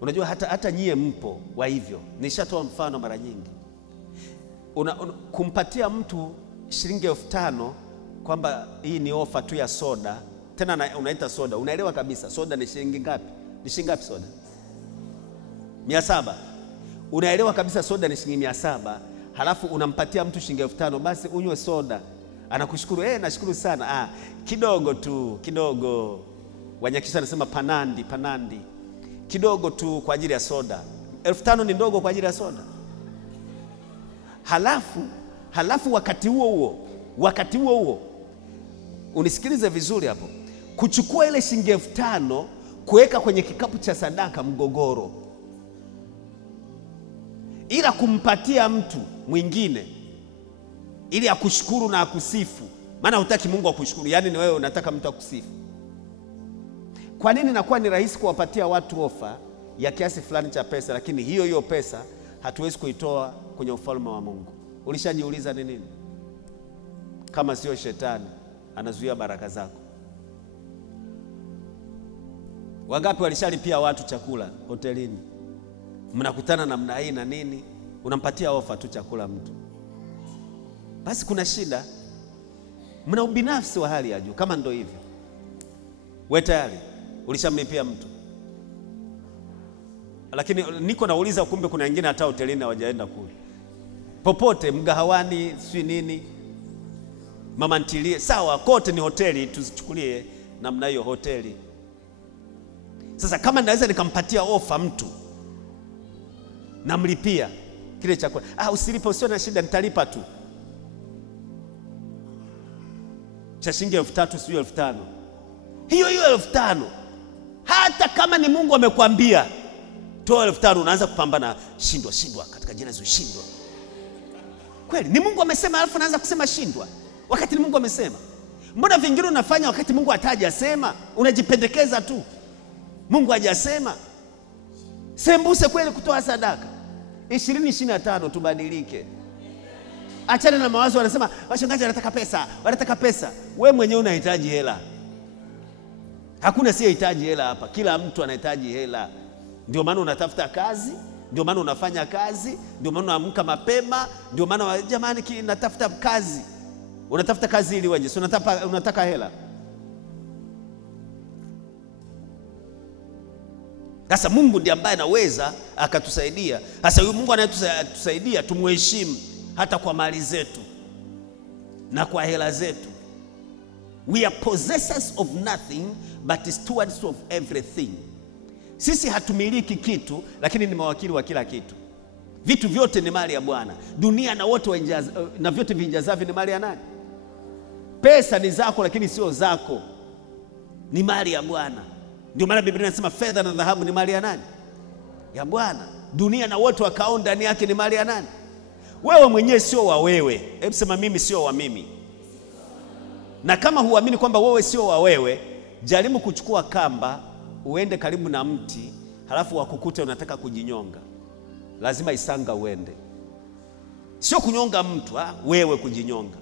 Unajua hata nyie mpo wa hivyo. Nishatoa mfano mara nyingi. Kumpatia mtu shilingi 5,000 kwamba hii ni ofa tu ya soda. Tena unaita soda. Unaelewa kabisa soda ni shilingi ngapi? Ni shilingi ngapi soda? 700. Unaelewa kabisa soda ni shilingi 700. Halafu unampatia mtu shilingi 5,000, basi unywe soda. Anakushukuru, nashukuru sana. Kidogo tu, kidogo. Wanyakisa anasema panandi. Kidogo tu kwa ajili ya soda. 5,000 ni ndogo kwa ajili ya soda. Halafu wakati huo unisikilize vizuri hapo. Kuchukua ile shilingi 5,000 kuweka kwenye kikapu cha sadaka, mgogoro. Ila kumpatia mtu mwingine ili akushukuru na akusifu. Maana hutaki Mungu akushukuru, yani ni wewe unataka mtu akusifu. Kwa nini inakuwa ni rahisi kuwapatia watu ofa ya kiasi fulani cha pesa, lakini hiyo pesa hatuwezi kuitoa kwenye ufalme wa Mungu? Ulishajiuliza ni nini? Kama sio shetani anazuia baraka zako. Wangapi walishalipia watu chakula hotelini? Mnakutana namna hii na nini, unampatia ofa tu chakula mtu. Basi kuna shida. Mna ubinafsi wa hali ya juu. Kama ndo hivyo, wewe tayari ulishamlipia mtu. Lakini niko nauliza, kumbe kuna wengine hata hotelini hawajaenda kule. Popote mgahawani, si nini, mama ntilie, sawa, kote ni hoteli, tuzichukulie namna hiyo hoteli. Sasa kama naweza nikampatia ofa mtu, namlipia kile chakula. Usilipe, usio na shida, nitalipa tu. Cha shilingi 3,000 sio 5,000. Hiyo 5,000. Hata kama ni Mungu amekwambia toa 5,000, unaanza kupambana, shindwa katika jina Yesu, shindwa. Kweli ni Mungu amesema, alafu naanza kusema shindwa wakati ni Mungu amesema. Mbona vingine unafanya wakati Mungu hatajasema? Unajipendekeza tu. Mungu hajasema. Sembuse kweli kutoa sadaka. 2025 tubadilike. Achana na mawazo wanasema wachungaji wanataka pesa. Wewe mwenyewe unahitaji hela. Hakuna siyehitaji hela hapa. Kila mtu anahitaji hela. Ndio maana unatafuta kazi, ndio maana unafanya kazi, ndio maana unaamka mapema, ndio maana jamani natafuta kazi. Unatafuta kazi ili wewe, so unataka hela. Sasa Mungu ndiye ambaye anaweza akatusaidia. Sasa huyu Mungu anayetusaidia tumheshimu hata kwa mali zetu na kwa hela zetu. We are possessors of nothing but stewards of everything. Sisi hatumiliki kitu, lakini ni mawakili wa kila kitu. Vitu vyote ni mali ya Bwana. Dunia na wote na vyote vinjazavyo ni mali ya nani? Pesa ni zako, lakini sio zako, ni mali ya Bwana. Ndio maana Biblia inasema fedha na dhahabu ni mali ya nani? Ya Bwana. Dunia na wote wakao ndani yake ni mali ya nani? Wewe mwenyewe sio wa wewe. Hebu sema mimi sio wa mimi. Na kama huamini kwamba wewe sio wa wewe, jaribu kuchukua kamba uende karibu na mti, halafu wakukute unataka kujinyonga. Lazima Isanga uende. Sio kunyonga mtu, wewe kujinyonga.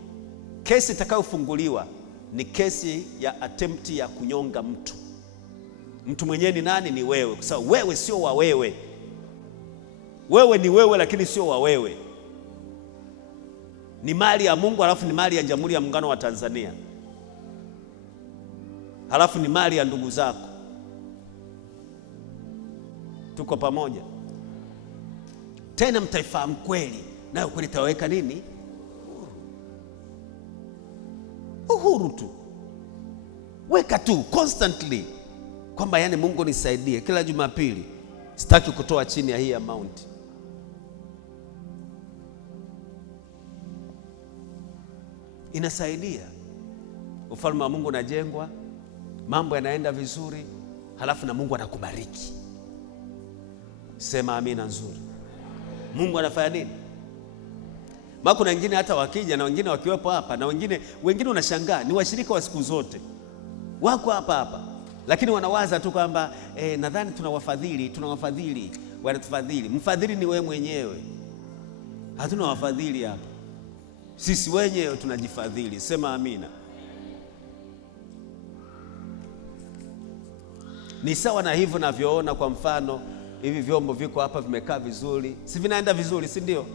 Kesi itakayofunguliwa ni kesi ya attempt ya kunyonga mtu. Mtu mwenyewe ni nani? Ni wewe. Kwa sababu wewe sio wa wewe. Wewe ni wewe, lakini sio wa wewe. Ni mali ya Mungu, halafu ni mali ya Jamhuri ya Muungano wa Tanzania, halafu ni mali ya ndugu zako. Tuko pamoja? Tena mtaifahamu kweli, nayo kweli itaweka nini? Uhuru tu. Weka tu constantly kwamba yani Mungu nisaidie. Kila Jumapili sitaki kutoa chini ya hii amount. Inasaidia. Ufalme wa Mungu unajengwa, mambo yanaenda vizuri, halafu na Mungu anakubariki. Sema amina nzuri. Mungu anafanya nini? Maana kuna wengine hata wakija na wengine wakiwepo hapa na wengine unashangaa ni washirika wa siku zote. Wako hapa. Lakini wanawaza tu kwamba nadhani tunawafadhili, wanatufadhili. Mfadhili ni wewe mwenyewe. Hatuna wafadhili hapa. Sisi wenyewe tunajifadhili. Sema amina. Ni sawa na hivyo navyoona. Kwa mfano, hivi vyombo viko hapa vimekaa vizuri, si vinaenda vizuri, si ndio?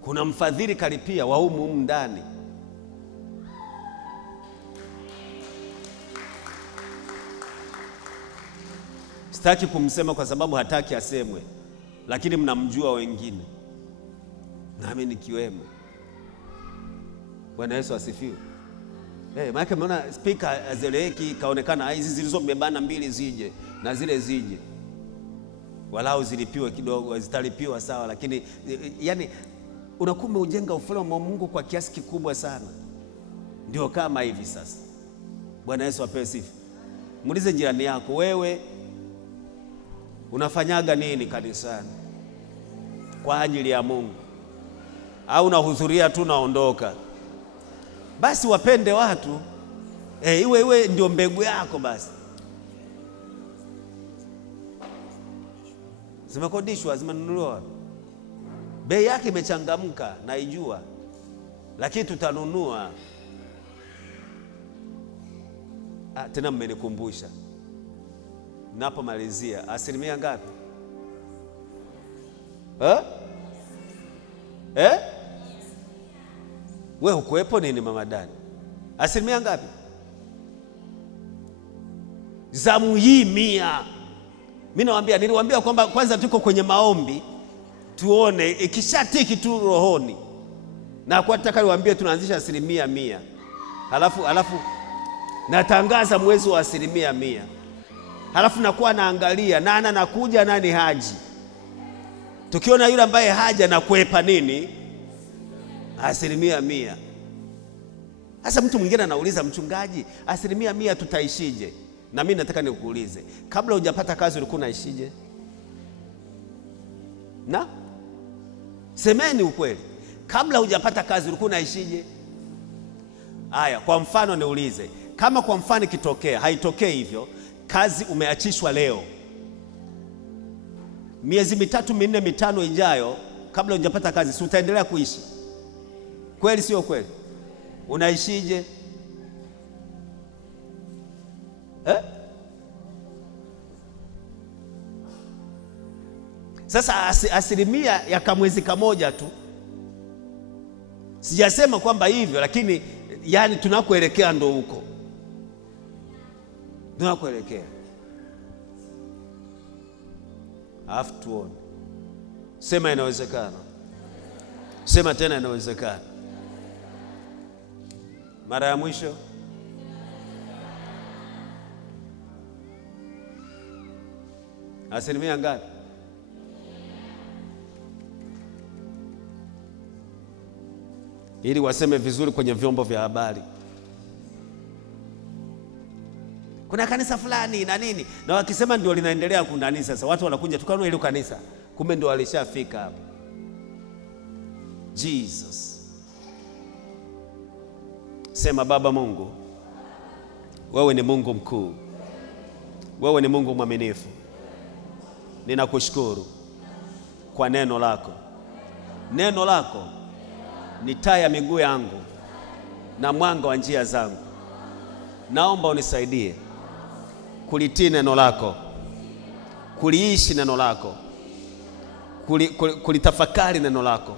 Kuna mfadhili kalipia wa humu ndani. Sitaki kumsema kwa sababu hataki asemwe, lakini mnamjua wengine, nami nikiwemo. Bwana Yesu asifiwe. Maana umeona speaker azeleki kaonekana hizi zilizobebana mbili zije na zile zije. Walau zilipiwa kidogo, zitalipiwa sawa, lakini yani unakuwa umeujenga ufalme wa Mungu kwa kiasi kikubwa sana. Ndio kama hivi sasa. Bwana Yesu apewe sifa. Muulize jirani yako, wewe unafanyaga nini kanisani kwa ajili ya Mungu? Au unahudhuria tu naondoka? Basi wapende watu, iwe ndio mbegu yako basi. Zimekodishwa, zimenunuliwa. Bei yake imechangamka, naijua. Lakini tutanunua. Tena mmenikumbusha. Napomalizia, asilimia ngapi? Wewe hukuepo nini mama Dani? Asilimia ngapi? Zamu hii 100. Mimi nawaambia, niliwaambia kwamba kwanza tuko kwenye maombi, tuone ikishatiki tu rohoni. Na kwa nataka niwaambie tunaanzisha asilimia 100. Halafu natangaza mwezi wa asilimia 100. Halafu nakuwa naangalia nani anakuja, nani haji. Tukiona yule ambaye haja na kuepa nini? Asilimia 100. Sasa mtu mwingine anauliza, mchungaji, asilimia 100 tutaishije? Na mimi nataka nikuulize, kabla hujapata kazi ulikuwa unaishije? Na semeni ukweli, kabla hujapata kazi ulikuwa unaishije? Haya, kwa mfano niulize, kama kwa mfano kitokea, haitokei hivyo, kazi umeachishwa leo, miezi 3, 4, 5 ijayo, kabla hujapata kazi, si utaendelea kuishi? Kweli sio kweli? Unaishije? Sasa asilimia ya kamwezi kamoja tu. Sijasema kwamba hivyo, lakini yani tunakoelekea ndo huko. Tunakoelekea. Tuone. Sema inawezekana. Sema tena inawezekana. Mara ya mwisho. Asilimia ngapi? Ili waseme vizuri kwenye vyombo vya habari. Kuna kanisa fulani na nini, na wakisema ndio linaendelea kunani, sasa watu wanakuja tukanua ile kanisa, kumbe ndio walishafika hapo. Jesus. Sema, Baba Mungu, wewe ni Mungu mkuu. Wewe ni Mungu mwaminifu. Ninakushukuru kwa neno lako. Neno lako ni taa ya miguu yangu na mwanga wa njia zangu. Naomba unisaidie kulitii neno lako, kuliishi neno lako, kulitafakari neno lako,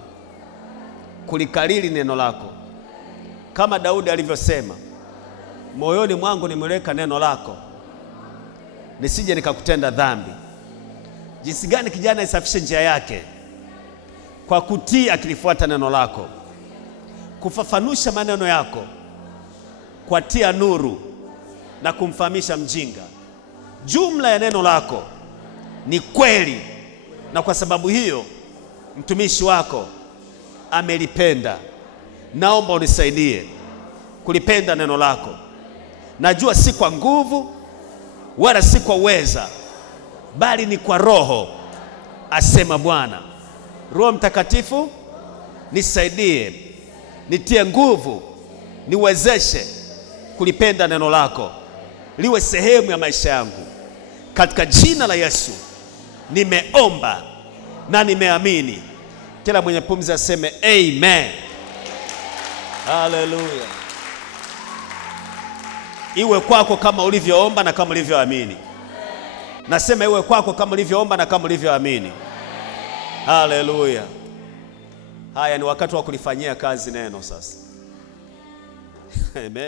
kulikariri neno lako. Kama Daudi alivyosema, moyoni mwangu nimeweka neno lako, nisije nikakutenda dhambi. Jinsi gani kijana isafishe njia yake? Kwa kutii akilifuata neno lako, kufafanusha maneno yako, kwa tia nuru na kumfahamisha mjinga. Jumla ya neno lako ni kweli, na kwa sababu hiyo mtumishi wako amelipenda. Naomba unisaidie kulipenda neno lako. Najua si kwa nguvu wala si kwa uweza, bali ni kwa Roho, asema Bwana. Roho Mtakatifu, nisaidie, nitie nguvu, niwezeshe kulipenda neno lako, liwe sehemu ya maisha yangu. Katika jina la Yesu nimeomba na nimeamini. Kila mwenye pumzi aseme amen. Hallelujah. Iwe kwako kama ulivyoomba na kama ulivyoamini. Nasema iwe kwako kama ulivyoomba na kama ulivyoamini. Hallelujah. Haya, ni wakati wa kulifanyia kazi neno sasa. Amen.